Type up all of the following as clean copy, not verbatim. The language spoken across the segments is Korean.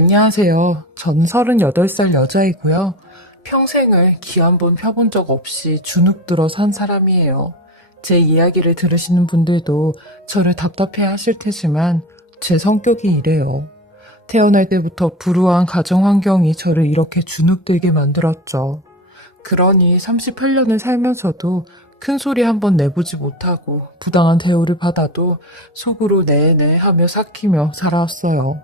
안녕하세요. 전 38살 여자이고요. 평생을 기 한 번 펴본 적 없이 주눅 들어 산 사람이에요. 제 이야기를 들으시는 분들도 저를 답답해 하실 테지만 제 성격이 이래요. 태어날 때부터 불우한 가정 환경이 저를 이렇게 주눅들게 만들었죠. 그러니 38년을 살면서도 큰 소리 한 번 내보지 못하고 부당한 대우를 받아도 속으로 네네 하며 삭히며 살아왔어요.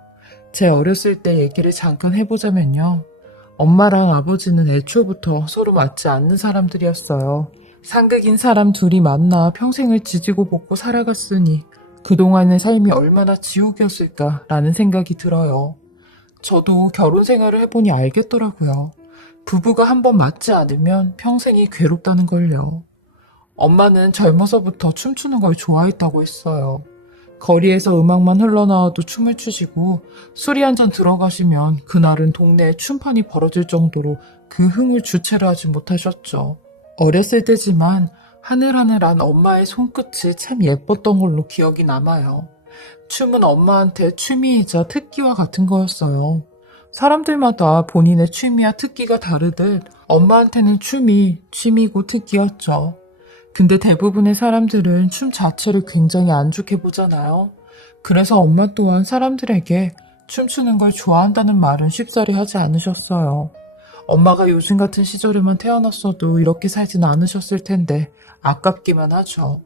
제 어렸을 때 얘기를 잠깐 해보자면요. 엄마랑 아버지는 애초부터 서로 맞지 않는 사람들이었어요. 상극인 사람 둘이 만나 평생을 지지고 볶고 살아갔으니 그동안의 삶이 얼마나 지옥이었을까라는 생각이 들어요. 저도 결혼 생활을 해보니 알겠더라고요. 부부가 한 번 맞지 않으면 평생이 괴롭다는 걸요. 엄마는 젊어서부터 춤추는 걸 좋아했다고 했어요. 거리에서 음악만 흘러나와도 춤을 추시고 술이 한 잔 들어가시면 그날은 동네에 춤판이 벌어질 정도로 그 흥을 주체를 하지 못하셨죠. 어렸을 때지만 하늘하늘한 엄마의 손끝이 참 예뻤던 걸로 기억이 남아요. 춤은 엄마한테 취미이자 특기와 같은 거였어요. 사람들마다 본인의 취미와 특기가 다르듯 엄마한테는 춤이 취미고 특기였죠. 근데 대부분의 사람들은 춤 자체를 굉장히 안 좋게 보잖아요. 그래서 엄마 또한 사람들에게 춤추는 걸 좋아한다는 말은 쉽사리 하지 않으셨어요. 엄마가 요즘 같은 시절에만 태어났어도 이렇게 살진 않으셨을 텐데 아깝기만 하죠.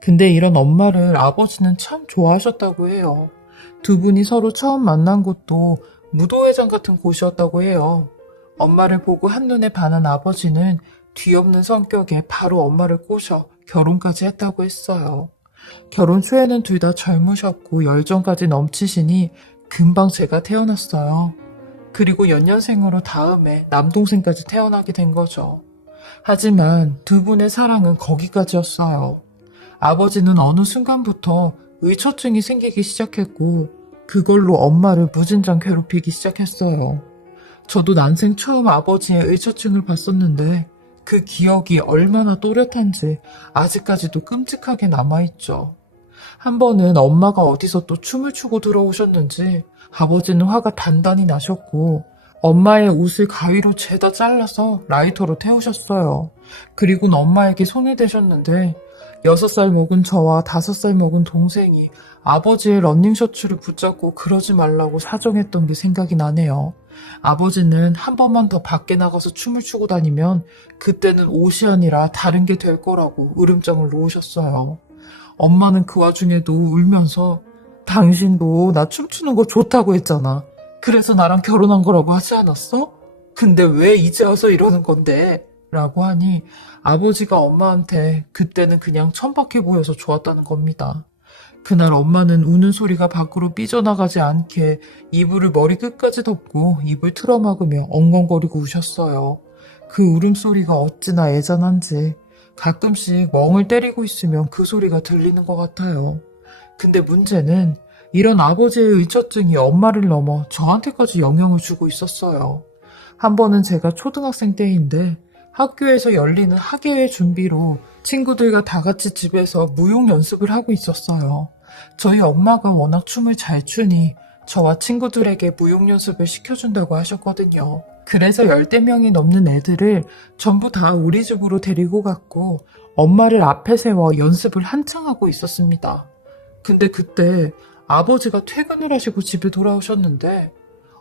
근데 이런 엄마를 아버지는 참 좋아하셨다고 해요. 두 분이 서로 처음 만난 곳도 무도회장 같은 곳이었다고 해요. 엄마를 보고 한눈에 반한 아버지는 뒤없는 성격에 바로 엄마를 꼬셔 결혼까지 했다고 했어요. 결혼 초에는 둘 다 젊으셨고 열정까지 넘치시니 금방 제가 태어났어요. 그리고 연년생으로 다음에 남동생까지 태어나게 된 거죠. 하지만 두 분의 사랑은 거기까지였어요. 아버지는 어느 순간부터 의처증이 생기기 시작했고 그걸로 엄마를 무진장 괴롭히기 시작했어요. 저도 난생 처음 아버지의 의처증을 봤었는데 그 기억이 얼마나 또렷한지 아직까지도 끔찍하게 남아있죠. 한 번은 엄마가 어디서 또 춤을 추고 들어오셨는지 아버지는 화가 단단히 나셨고 엄마의 옷을 가위로 죄다 잘라서 라이터로 태우셨어요. 그리고는 엄마에게 손을 대셨는데 6살 먹은 저와 5살 먹은 동생이 아버지의 러닝셔츠를 붙잡고 그러지 말라고 사정했던 게 생각이 나네요. 아버지는 한 번만 더 밖에 나가서 춤을 추고 다니면 그때는 옷이 아니라 다른 게 될 거라고 으름장을 놓으셨어요. 엄마는 그 와중에도 울면서 당신도 나 춤추는 거 좋다고 했잖아. 그래서 나랑 결혼한 거라고 하지 않았어? 근데 왜 이제 와서 이러는 건데? 라고 하니 아버지가 엄마한테 그때는 그냥 천박해 보여서 좋았다는 겁니다. 그날 엄마는 우는 소리가 밖으로 삐져나가지 않게 이불을 머리 끝까지 덮고 입을 틀어막으며 엉엉거리고 우셨어요. 그 울음소리가 어찌나 애잔한지 가끔씩 멍을 때리고 있으면 그 소리가 들리는 것 같아요. 근데 문제는 이런 아버지의 의처증이 엄마를 넘어 저한테까지 영향을 주고 있었어요. 한 번은 제가 초등학생 때인데 학교에서 열리는 학예회 준비로 친구들과 다 같이 집에서 무용 연습을 하고 있었어요. 저희 엄마가 워낙 춤을 잘 추니 저와 친구들에게 무용 연습을 시켜준다고 하셨거든요. 그래서 열댓 명이 넘는 애들을 전부 다 우리 집으로 데리고 갔고 엄마를 앞에 세워 연습을 한창 하고 있었습니다. 근데 그때 아버지가 퇴근을 하시고 집에 돌아오셨는데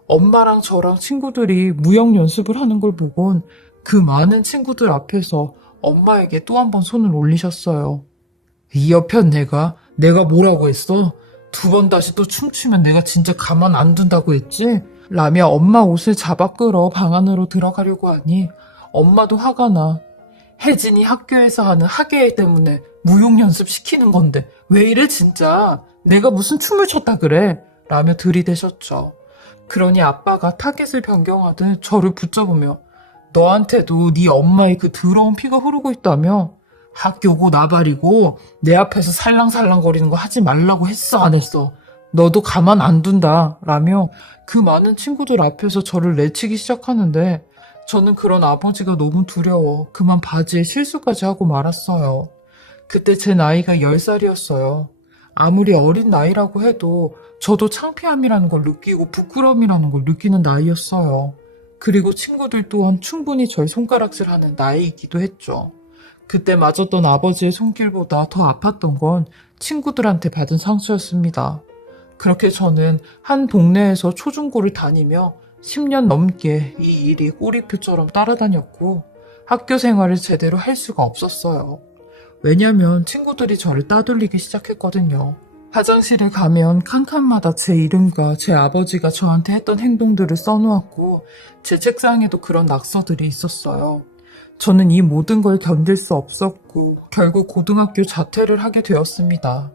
엄마랑 저랑 친구들이 무용 연습을 하는 걸 보곤 그 많은 친구들 앞에서 엄마에게 또 한 번 손을 올리셨어요. 이 여편 내가 뭐라고 했어? 2번 다시 또 춤추면 내가 진짜 가만 안 둔다고 했지? 라며 엄마 옷을 잡아 끌어 방 안으로 들어가려고 하니 엄마도 화가 나. 혜진이 학교에서 하는 학예회 때문에 무용 연습 시키는 건데 왜 이래 진짜? 내가 무슨 춤을 췄다 그래? 라며 들이대셨죠. 그러니 아빠가 타겟을 변경하듯 저를 붙잡으며 너한테도 네 엄마의 그 더러운 피가 흐르고 있다며? 학교고 나발이고 내 앞에서 살랑살랑거리는 거 하지 말라고 했어 안 했어? 너도 가만 안 둔다 라며 그 많은 친구들 앞에서 저를 내치기 시작하는데 저는 그런 아버지가 너무 두려워 그만 바지에 실수까지 하고 말았어요. 그때 제 나이가 10살이었어요. 아무리 어린 나이라고 해도 저도 창피함이라는 걸 느끼고 부끄러움이라는 걸 느끼는 나이였어요. 그리고 친구들 또한 충분히 절 손가락질하는 나이이기도 했죠. 그때 맞았던 아버지의 손길보다 더 아팠던 건 친구들한테 받은 상처였습니다. 그렇게 저는 한 동네에서 초중고를 다니며 10년 넘게 이 일이 꼬리표처럼 따라다녔고 학교 생활을 제대로 할 수가 없었어요. 왜냐면 친구들이 저를 따돌리기 시작했거든요. 화장실에 가면 칸칸마다 제 이름과 제 아버지가 저한테 했던 행동들을 써놓았고 제 책상에도 그런 낙서들이 있었어요. 저는 이 모든 걸 견딜 수 없었고 결국 고등학교 자퇴를 하게 되었습니다.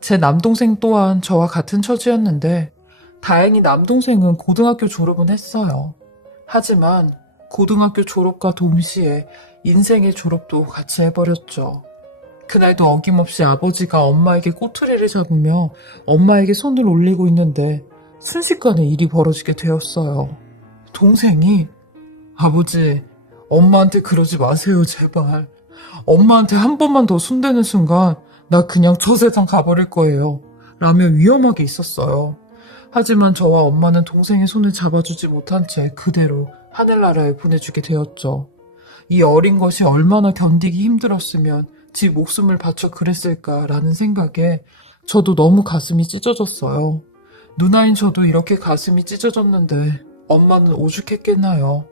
제 남동생 또한 저와 같은 처지였는데 다행히 남동생은 고등학교 졸업은 했어요. 하지만 고등학교 졸업과 동시에 인생의 졸업도 같이 해버렸죠. 그날도 어김없이 아버지가 엄마에게 꼬투리를 잡으며 엄마에게 손을 올리고 있는데 순식간에 일이 벌어지게 되었어요. 동생이 아버지, 엄마한테 그러지 마세요, 제발. 엄마한테 한 번만 더 손대는 순간 나 그냥 저 세상 가버릴 거예요. 라며 위험하게 있었어요. 하지만 저와 엄마는 동생의 손을 잡아주지 못한 채 그대로 하늘나라에 보내주게 되었죠. 이 어린 것이 얼마나 견디기 힘들었으면 지 목숨을 바쳐 그랬을까라는 생각에 저도 너무 가슴이 찢어졌어요. 누나인 저도 이렇게 가슴이 찢어졌는데 엄마는 오죽했겠나요.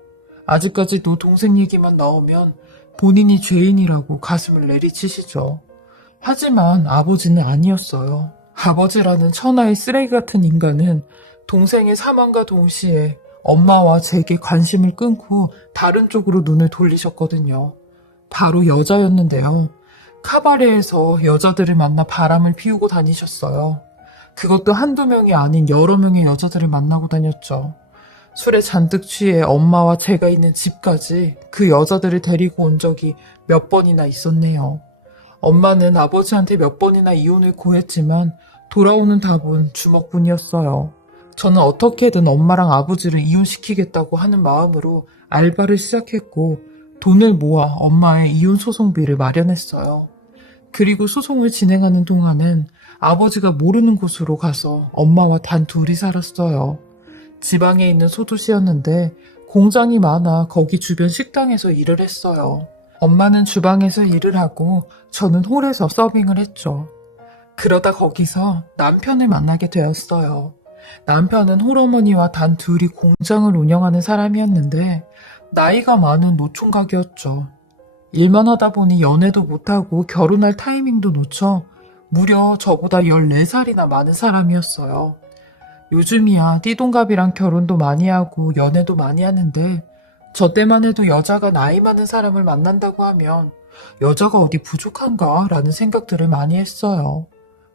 아직까지도 동생 얘기만 나오면 본인이 죄인이라고 가슴을 내리치시죠. 하지만 아버지는 아니었어요. 아버지라는 천하의 쓰레기 같은 인간은 동생의 사망과 동시에 엄마와 제게 관심을 끊고 다른 쪽으로 눈을 돌리셨거든요. 바로 여자였는데요. 카바레에서 여자들을 만나 바람을 피우고 다니셨어요. 그것도 한두 명이 아닌 여러 명의 여자들을 만나고 다녔죠. 술에 잔뜩 취해 엄마와 제가 있는 집까지 그 여자들을 데리고 온 적이 몇 번이나 있었네요. 엄마는 아버지한테 몇 번이나 이혼을 고했지만 돌아오는 답은 주먹뿐이었어요. 저는 어떻게든 엄마랑 아버지를 이혼시키겠다고 하는 마음으로 알바를 시작했고 돈을 모아 엄마의 이혼 소송비를 마련했어요. 그리고 소송을 진행하는 동안은 아버지가 모르는 곳으로 가서 엄마와 단 둘이 살았어요. 지방에 있는 소도시였는데 공장이 많아 거기 주변 식당에서 일을 했어요. 엄마는 주방에서 일을 하고 저는 홀에서 서빙을 했죠. 그러다 거기서 남편을 만나게 되었어요. 남편은 홀어머니와 단 둘이 공장을 운영하는 사람이었는데 나이가 많은 노총각이었죠. 일만 하다 보니 연애도 못하고 결혼할 타이밍도 놓쳐 무려 저보다 14살이나 많은 사람이었어요. 요즘이야 띠동갑이랑 결혼도 많이 하고 연애도 많이 하는데 저 때만 해도 여자가 나이 많은 사람을 만난다고 하면 여자가 어디 부족한가 라는 생각들을 많이 했어요.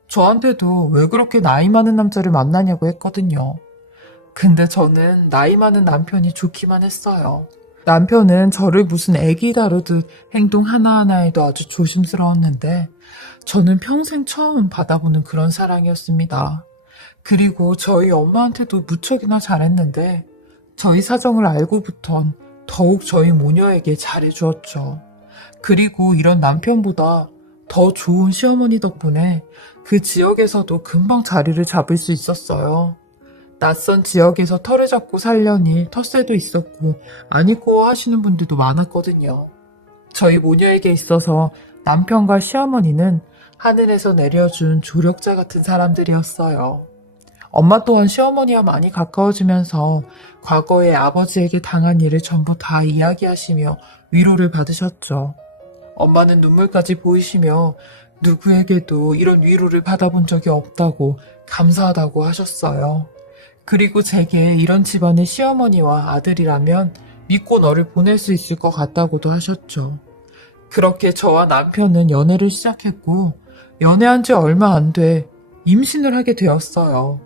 저한테도 왜 그렇게 나이 많은 남자를 만나냐고 했거든요. 근데 저는 나이 많은 남편이 좋기만 했어요. 남편은 저를 무슨 애기 다루듯 행동 하나하나에도 아주 조심스러웠는데 저는 평생 처음 받아보는 그런 사랑이었습니다. 그리고 저희 엄마한테도 무척이나 잘했는데 저희 사정을 알고부턴 더욱 저희 모녀에게 잘해주었죠. 그리고 이런 남편보다 더 좋은 시어머니 덕분에 그 지역에서도 금방 자리를 잡을 수 있었어요. 낯선 지역에서 털을 잡고 살려니 텃세도 있었고 아니고 하시는 분들도 많았거든요. 저희 모녀에게 있어서 남편과 시어머니는 하늘에서 내려준 조력자 같은 사람들이었어요. 엄마 또한 시어머니와 많이 가까워지면서 과거에 아버지에게 당한 일을 전부 다 이야기하시며 위로를 받으셨죠. 엄마는 눈물까지 보이시며 누구에게도 이런 위로를 받아본 적이 없다고 감사하다고 하셨어요. 그리고 제게 이런 집안의 시어머니와 아들이라면 믿고 너를 보낼 수 있을 것 같다고도 하셨죠. 그렇게 저와 남편은 연애를 시작했고 연애한 지 얼마 안 돼 임신을 하게 되었어요.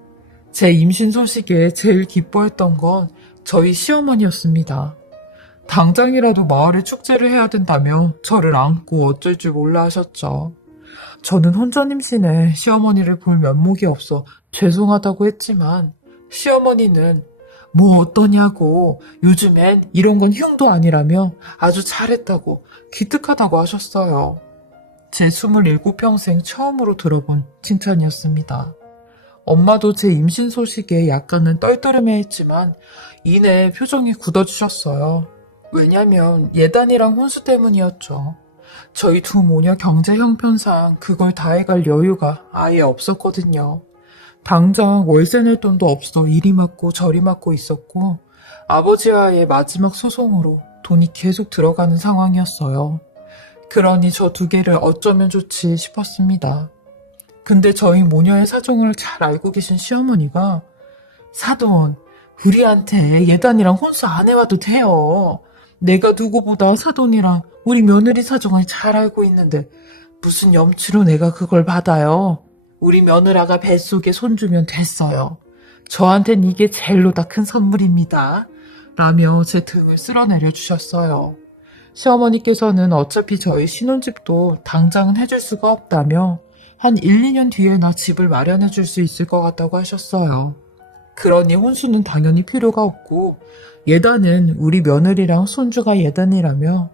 제 임신 소식에 제일 기뻐했던 건 저희 시어머니였습니다. 당장이라도 마을에 축제를 해야 된다며 저를 안고 어쩔 줄 몰라 하셨죠. 저는 혼전 임신에 시어머니를 볼 면목이 없어 죄송하다고 했지만 시어머니는 뭐 어떠냐고 요즘엔 이런 건 흉도 아니라며 아주 잘했다고 기특하다고 하셨어요. 제 27평생 처음으로 들어본 칭찬이었습니다. 엄마도 제 임신 소식에 약간은 떨떠름해했지만 이내 표정이 굳어지셨어요. 왜냐면 예단이랑 혼수 때문이었죠. 저희 두 모녀 경제 형편상 그걸 다 해갈 여유가 아예 없었거든요. 당장 월세 낼 돈도 없어 이리 맞고 저리 맞고 있었고 아버지와의 마지막 소송으로 돈이 계속 들어가는 상황이었어요. 그러니 저 두 개를 어쩌면 좋지 싶었습니다. 근데 저희 모녀의 사정을 잘 알고 계신 시어머니가 사돈, 우리한테 예단이랑 혼수 안 해와도 돼요. 내가 누구보다 사돈이랑 우리 며느리 사정을 잘 알고 있는데 무슨 염치로 내가 그걸 받아요. 우리 며느라가 뱃속에 손주면 됐어요. 저한텐 이게 젤로다 큰 선물입니다. 라며 제 등을 쓸어내려 주셨어요. 시어머니께서는 어차피 저희 신혼집도 당장은 해줄 수가 없다며 한 1, 2년 뒤에나 집을 마련해 줄 수 있을 것 같다고 하셨어요. 그러니 혼수는 당연히 필요가 없고 예단은 우리 며느리랑 손주가 예단이라며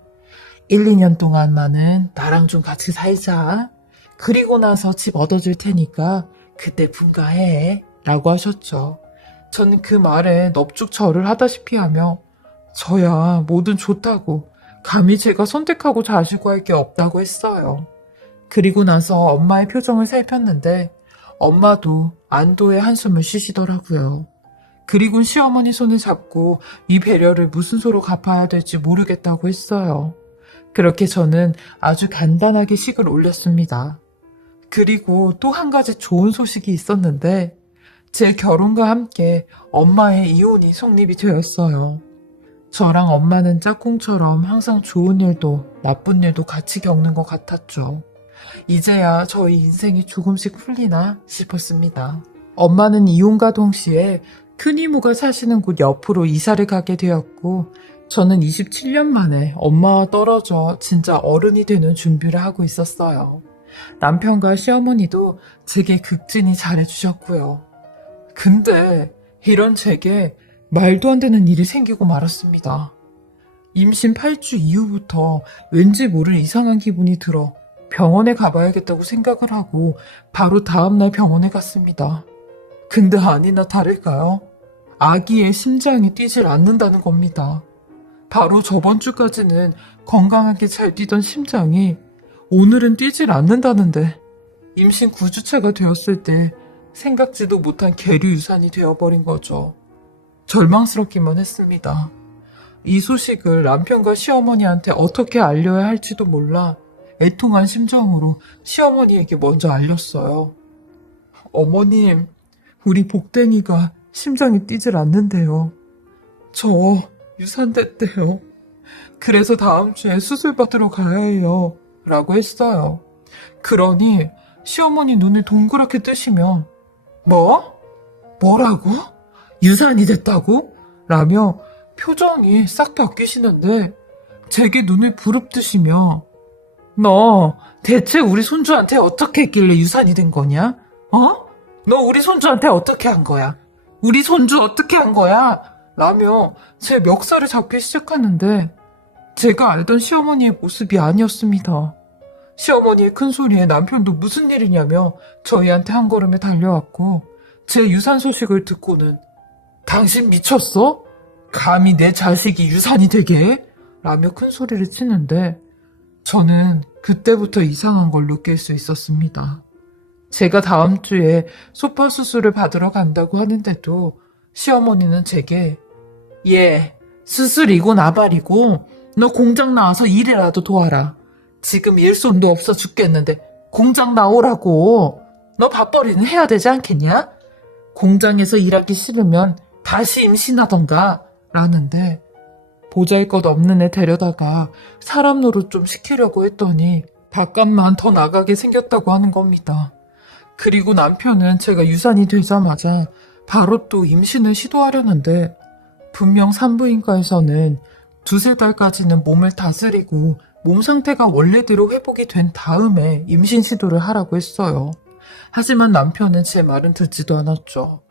1, 2년 동안만은 나랑 좀 같이 살자. 그리고 나서 집 얻어줄 테니까 그때 분가해 라고 하셨죠. 저는 그 말에 넙죽 절을 하다시피 하며 저야 뭐든 좋다고 감히 제가 선택하고 자시고 할 게 없다고 했어요. 그리고 나서 엄마의 표정을 살폈는데 엄마도 안도의 한숨을 쉬시더라고요. 그리고 시어머니 손을 잡고 이 배려를 무슨 수로 갚아야 될지 모르겠다고 했어요. 그렇게 저는 아주 간단하게 식을 올렸습니다. 그리고 또 한 가지 좋은 소식이 있었는데 제 결혼과 함께 엄마의 이혼이 성립이 되었어요. 저랑 엄마는 짝꿍처럼 항상 좋은 일도 나쁜 일도 같이 겪는 것 같았죠. 이제야 저희 인생이 조금씩 풀리나 싶었습니다. 엄마는 이혼과 동시에 큰 이모가 사시는 곳 옆으로 이사를 가게 되었고 저는 27년 만에 엄마와 떨어져 진짜 어른이 되는 준비를 하고 있었어요. 남편과 시어머니도 제게 극진히 잘해주셨고요. 근데 이런 제게 말도 안 되는 일이 생기고 말았습니다. 임신 8주 이후부터 왠지 모를 이상한 기분이 들어 병원에 가봐야겠다고 생각을 하고 바로 다음날 병원에 갔습니다. 근데 아니나 다를까요? 아기의 심장이 뛰질 않는다는 겁니다. 바로 저번 주까지는 건강하게 잘 뛰던 심장이 오늘은 뛰질 않는다는데 임신 9주차가 되었을 때 생각지도 못한 계류 유산이 되어버린 거죠. 절망스럽기만 했습니다. 이 소식을 남편과 시어머니한테 어떻게 알려야 할지도 몰라 애통한 심정으로 시어머니에게 먼저 알렸어요. 어머님, 우리 복댕이가 심장이 뛰질 않는데요. 저 유산됐대요. 그래서 다음 주에 수술 받으러 가야 해요. 라고 했어요. 그러니 시어머니 눈을 동그랗게 뜨시며 뭐라고? 유산이 됐다고? 라며 표정이 싹 바뀌시는데 제게 눈을 부릅뜨시며 너 대체 우리 손주한테 어떻게 했길래 유산이 된 거냐? 너 우리 손주한테 어떻게 한 거야? 우리 손주 어떻게 한 거야? 라며 제 멱살을 잡기 시작하는데 제가 알던 시어머니의 모습이 아니었습니다. 시어머니의 큰 소리에 남편도 무슨 일이냐며 저희한테 한 걸음에 달려왔고 제 유산 소식을 듣고는 당신 미쳤어? 감히 내 자식이 유산이 되게 해? 라며 큰 소리를 치는데 저는 그때부터 이상한 걸 느낄 수 있었습니다. 제가 다음 주에 소파 수술을 받으러 간다고 하는데도 시어머니는 제게 얘 수술이고 나발이고 너 공장 나와서 일이라도 도와라. 지금 일손도 없어 죽겠는데 공장 나오라고. 너 밥벌이는 해야 되지 않겠냐? 공장에서 일하기 싫으면 다시 임신하던가 라는데 보잘것없는 애 데려다가 사람 노릇 좀 시키려고 했더니 바깥만 더 나가게 생겼다고 하는 겁니다. 그리고 남편은 제가 유산이 되자마자 바로 또 임신을 시도하려는데 분명 산부인과에서는 2-3달까지는 몸을 다스리고 몸 상태가 원래대로 회복이 된 다음에 임신 시도를 하라고 했어요. 하지만 남편은 제 말은 듣지도 않았죠.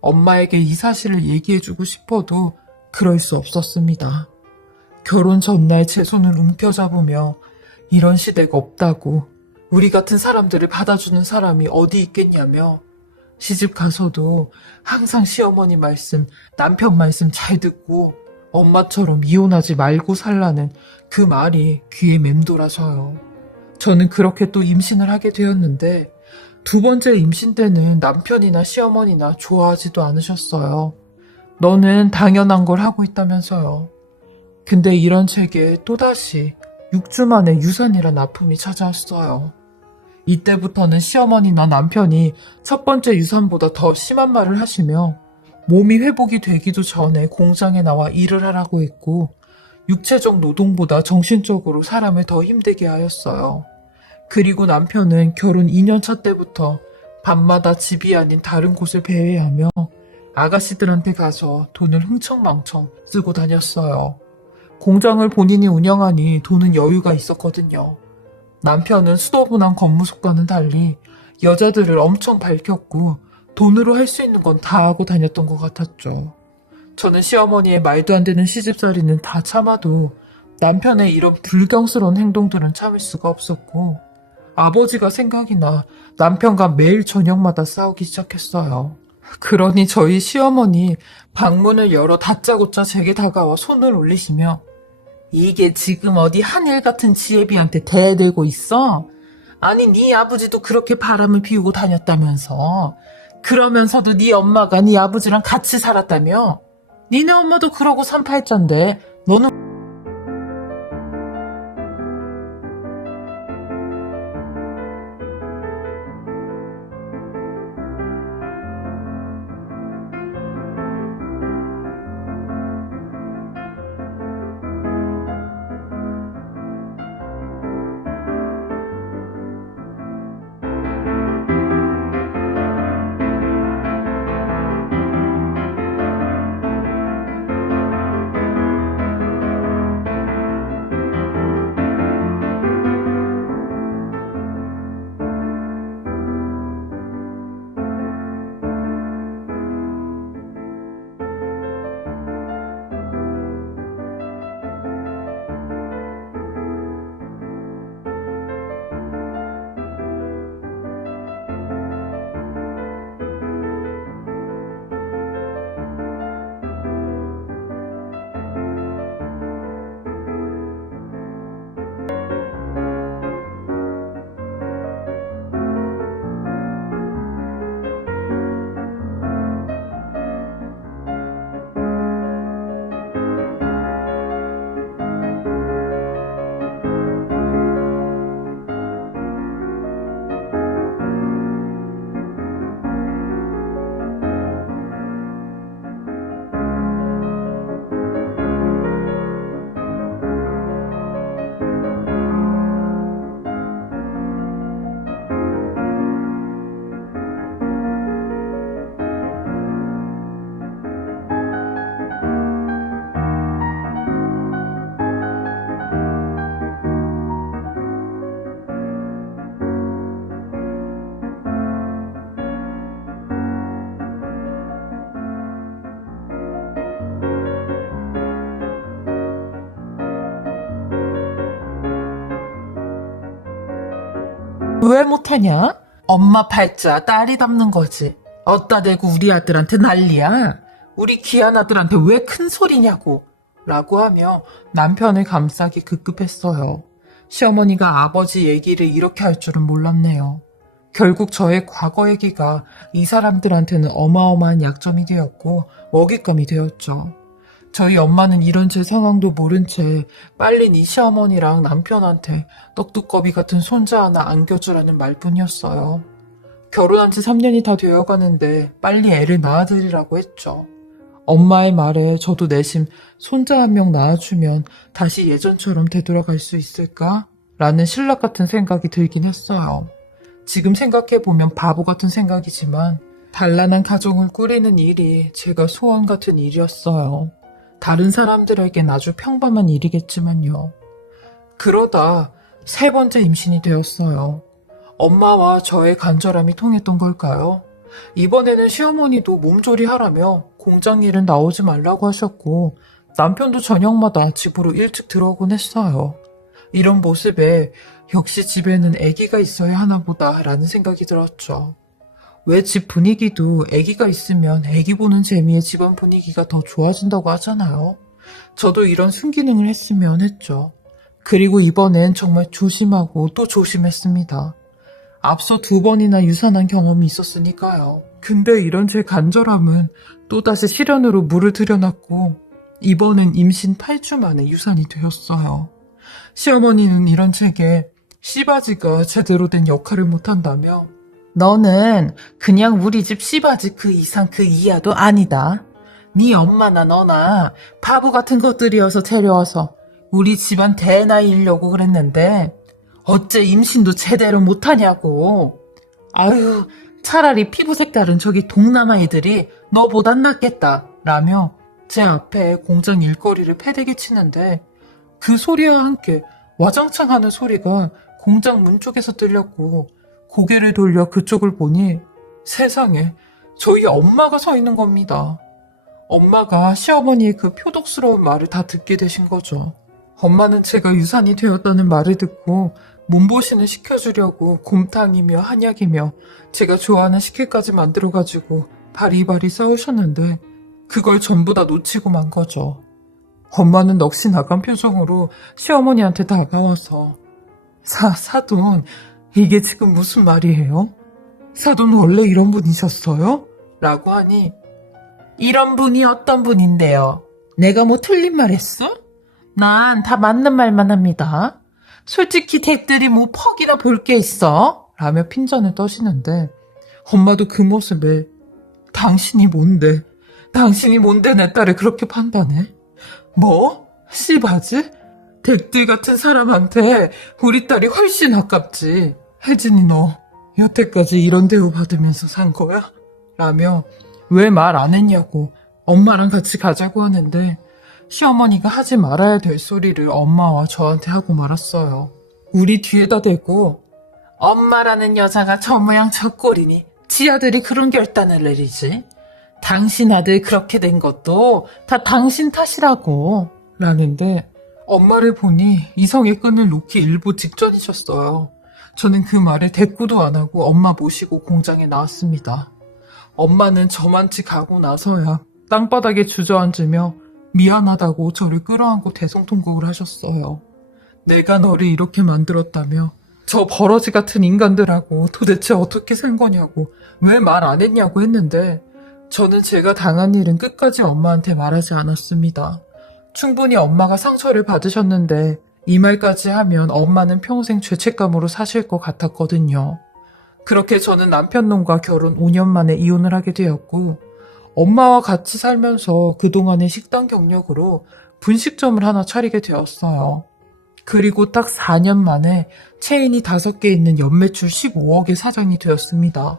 엄마에게 이 사실을 얘기해주고 싶어도 그럴 수 없었습니다. 결혼 전날 제 손을 움켜잡으며 이런 시대가 없다고 우리 같은 사람들을 받아주는 사람이 어디 있겠냐며 시집 가서도 항상 시어머니 말씀, 남편 말씀 잘 듣고 엄마처럼 이혼하지 말고 살라는 그 말이 귀에 맴돌아서요. 저는 그렇게 또 임신을 하게 되었는데 두 번째 임신 때는 남편이나 시어머니나 좋아하지도 않으셨어요. 너는 당연한 걸 하고 있다면서요. 근데 이런 제게 또다시 6주 만에 유산이란 아픔이 찾아왔어요. 이때부터는 시어머니나 남편이 첫 번째 유산보다 더 심한 말을 하시며 몸이 회복이 되기도 전에 공장에 나와 일을 하라고 했고 육체적 노동보다 정신적으로 사람을 더 힘들게 하였어요. 그리고 남편은 결혼 2년 차 때부터 밤마다 집이 아닌 다른 곳을 배회하며 아가씨들한테 가서 돈을 흥청망청 쓰고 다녔어요. 공장을 본인이 운영하니 돈은 여유가 있었거든요. 남편은 수더분한 겉모습과는 달리 여자들을 엄청 밝혔고 돈으로 할 수 있는 건 다 하고 다녔던 것 같았죠. 저는 시어머니의 말도 안 되는 시집살이는 다 참아도 남편의 이런 불경스러운 행동들은 참을 수가 없었고 아버지가 생각이 나 남편과 매일 저녁마다 싸우기 시작했어요. 그러니 저희 시어머니 방문을 열어 다짜고짜 제게 다가와 손을 올리시며 이게 지금 어디 한일 같은 지혜비한테 대들고 있어? 아니 네 아버지도 그렇게 바람을 피우고 다녔다면서 그러면서도 네 엄마가 네 아버지랑 같이 살았다며? 니네 엄마도 그러고 38자인데 너는 왜 못하냐? 엄마 팔자 딸이 담는 거지. 어따 대고 우리 아들한테 난리야. 우리 귀한 아들한테 왜 큰 소리냐고. 라고 하며 남편을 감싸기 급급했어요. 시어머니가 아버지 얘기를 이렇게 할 줄은 몰랐네요. 결국 저의 과거 얘기가 이 사람들한테는 어마어마한 약점이 되었고 먹잇감이 되었죠. 저희 엄마는 이런 제 상황도 모른 채 빨리 네 시어머니랑 남편한테 떡두꺼비 같은 손자 하나 안겨주라는 말뿐이었어요. 결혼한 지 3년이 다 되어가는데 빨리 애를 낳아드리라고 했죠. 엄마의 말에 저도 내심 손자 한 명 낳아주면 다시 예전처럼 되돌아갈 수 있을까? 라는 신락 같은 생각이 들긴 했어요. 지금 생각해보면 바보 같은 생각이지만 단란한 가정을 꾸리는 일이 제가 소원 같은 일이었어요. 다른 사람들에겐 아주 평범한 일이겠지만요. 그러다 세 번째 임신이 되었어요. 엄마와 저의 간절함이 통했던 걸까요? 이번에는 시어머니도 몸조리 하라며 공장 일은 나오지 말라고 하셨고 남편도 저녁마다 집으로 일찍 들어오곤 했어요. 이런 모습에 역시 집에는 아기가 있어야 하나 보다라는 생각이 들었죠. 왜 집 분위기도 아기가 있으면 아기 보는 재미에 집안 분위기가 더 좋아진다고 하잖아요. 저도 이런 순기능을 했으면 했죠. 그리고 이번엔 정말 조심하고 또 조심했습니다. 앞서 2번이나 유산한 경험이 있었으니까요. 근데 이런 제 간절함은 또다시 실현으로 물을 들여놨고 이번엔 임신 8주 만에 유산이 되었어요. 시어머니는 이런 제게 씨바지가 제대로 된 역할을 못한다며 너는 그냥 우리 집 씨바지 그 이상 그 이하도 아니다. 네 엄마나 너나 바보 같은 것들이어서 데려와서 우리 집안 대나 이려고 그랬는데 어째 임신도 제대로 못하냐고. 아유, 차라리 피부 색깔은 저기 동남아 애들이 너보단 낫겠다 라며 제 앞에 공장 일거리를 패대기 치는데 그 소리와 함께 와장창 하는 소리가 공장 문 쪽에서 들렸고 고개를 돌려 그쪽을 보니 세상에 저희 엄마가 서 있는 겁니다. 엄마가 시어머니의 그 표독스러운 말을 다 듣게 되신 거죠. 엄마는 제가 유산이 되었다는 말을 듣고 몸보신을 시켜주려고 곰탕이며 한약이며 제가 좋아하는 식혜까지 만들어가지고 바리바리 싸우셨는데 그걸 전부 다 놓치고 만 거죠. 엄마는 넋이 나간 표정으로 시어머니한테 다가와서 사돈, 이게 지금 무슨 말이에요? 사돈 원래 이런 분이셨어요? 라고 하니 이런 분이 어떤 분인데요? 내가 뭐 틀린 말 했어? 난 다 맞는 말만 합니다. 솔직히 댁들이 뭐 퍽이나 볼 게 있어? 라며 핀잔을 떠시는데 엄마도 그 모습에 당신이 뭔데 내 딸을 그렇게 판단해? 뭐? 씨바지? 댁들 같은 사람한테 우리 딸이 훨씬 아깝지. 혜진이 너 여태까지 이런 대우 받으면서 산 거야? 라며 왜 말 안 했냐고 엄마랑 같이 가자고 하는데 시어머니가 하지 말아야 될 소리를 엄마와 저한테 하고 말았어요. 우리 뒤에다 대고 엄마라는 여자가 저 모양 저 꼴이니 지 아들이 그런 결단을 내리지. 당신 아들 그렇게 된 것도 다 당신 탓이라고 라는데 엄마를 보니 이성의 끈을 놓기 일보 직전이셨어요. 저는 그 말에 대꾸도 안 하고 엄마 모시고 공장에 나왔습니다. 엄마는 저만치 가고 나서야 땅바닥에 주저앉으며 미안하다고 저를 끌어안고 대성통곡을 하셨어요. 내가 너를 이렇게 만들었다며 저 버러지 같은 인간들하고 도대체 어떻게 산 거냐고 왜 말 안 했냐고 했는데 저는 제가 당한 일은 끝까지 엄마한테 말하지 않았습니다. 충분히 엄마가 상처를 받으셨는데 이 말까지 하면 엄마는 평생 죄책감으로 사실 것 같았거든요. 그렇게 저는 남편놈과 결혼 5년 만에 이혼을 하게 되었고 엄마와 같이 살면서 그동안의 식당 경력으로 분식점을 하나 차리게 되었어요. 그리고 딱 4년 만에 체인이 5개 있는 연매출 15억의 사장이 되었습니다.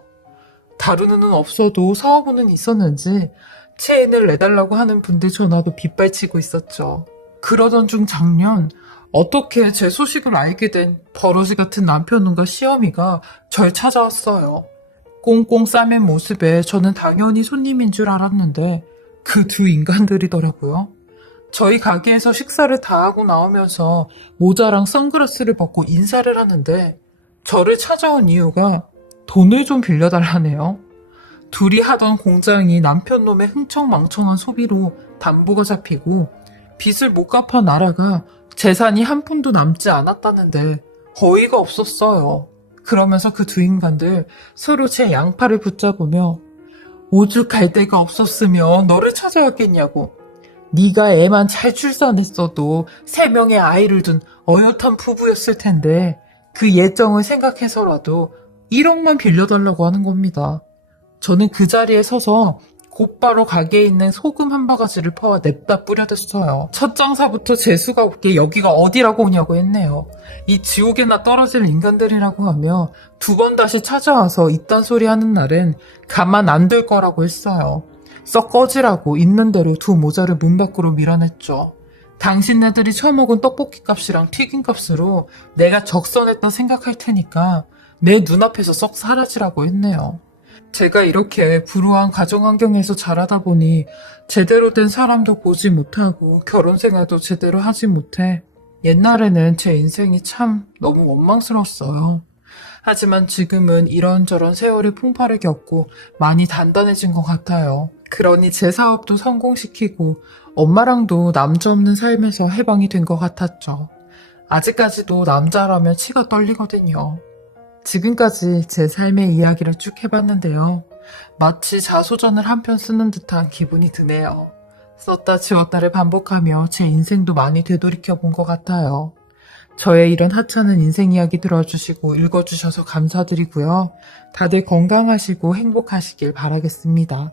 다루는 없어도 사업은 있었는지 체인을 내달라고 하는 분들 전화도 빗발치고 있었죠. 그러던 중 작년 어떻게 제 소식을 알게 된 버러지 같은 남편과 시어미가 절 찾아왔어요. 꽁꽁 싸맨 모습에 저는 당연히 손님인 줄 알았는데 그 두 인간들이더라고요. 저희 가게에서 식사를 다 하고 나오면서 모자랑 선글라스를 벗고 인사를 하는데 저를 찾아온 이유가 돈을 좀 빌려달라네요. 둘이 하던 공장이 남편놈의 흥청망청한 소비로 담보가 잡히고 빚을 못 갚아 나라가 재산이 한 푼도 남지 않았다는데 어이가 없었어요. 그러면서 그 두 인간들 서로 제 양팔을 붙잡으며 오죽 갈 데가 없었으면 너를 찾아왔겠냐고. 네가 애만 잘 출산했어도 3명의 아이를 둔 어엿한 부부였을 텐데 그 예정을 생각해서라도 1억만 빌려달라고 하는 겁니다. 저는 그 자리에 서서 곧바로 가게에 있는 소금 한 바가지를 퍼와 냅다 뿌려댔어요. 첫 장사부터 재수가 없게 여기가 어디라고 오냐고 했네요. 이 지옥에나 떨어질 인간들이라고 하며 2번 다시 찾아와서 이딴 소리 하는 날은 가만 안 둘 거라고 했어요. 썩 꺼지라고 있는 대로 두 모자를 문 밖으로 밀어냈죠. 당신네들이 처먹은 떡볶이 값이랑 튀김 값으로 내가 적선했다 생각할 테니까 내 눈앞에서 썩 사라지라고 했네요. 제가 이렇게 불우한 가정환경에서 자라다 보니 제대로 된 사람도 보지 못하고 결혼 생활도 제대로 하지 못해 옛날에는 제 인생이 참 너무 원망스러웠어요. 하지만 지금은 이런저런 세월의 풍파를 겪고 많이 단단해진 것 같아요. 그러니 제 사업도 성공시키고 엄마랑도 남자 없는 삶에서 해방이 된 것 같았죠. 아직까지도 남자라면 치가 떨리거든요. 지금까지 제 삶의 이야기를 쭉 해봤는데요. 마치 자소전을 한 편 쓰는 듯한 기분이 드네요. 썼다 지웠다를 반복하며 제 인생도 많이 되돌이켜 본 것 같아요. 저의 이런 하찮은 인생 이야기 들어주시고 읽어주셔서 감사드리고요. 다들 건강하시고 행복하시길 바라겠습니다.